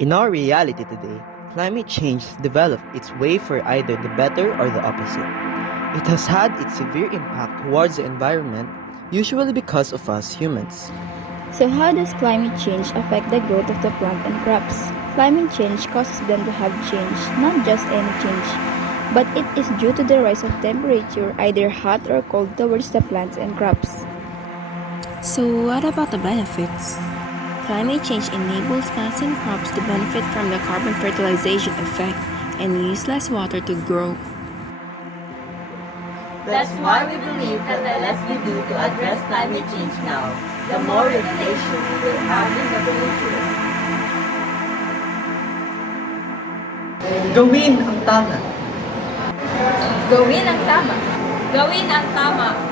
In our reality today, climate change has developed its way for either the better or the opposite. It has had its severe impact towards the environment, usually because of us humans. So how does climate change affect the growth of the plant and crops? Climate change causes them to have change, not just any change, but it is due to the rise of temperature, either hot or cold towards the plants and crops. So what about the benefits? Climate change enables plants and crops to benefit from the carbon fertilization effect and use less water to grow. That's why we believe that the less we do to address climate change now, the more regulations we will have in the future. Gawin ang tama! Gawin ang tama! Gawin ang tama!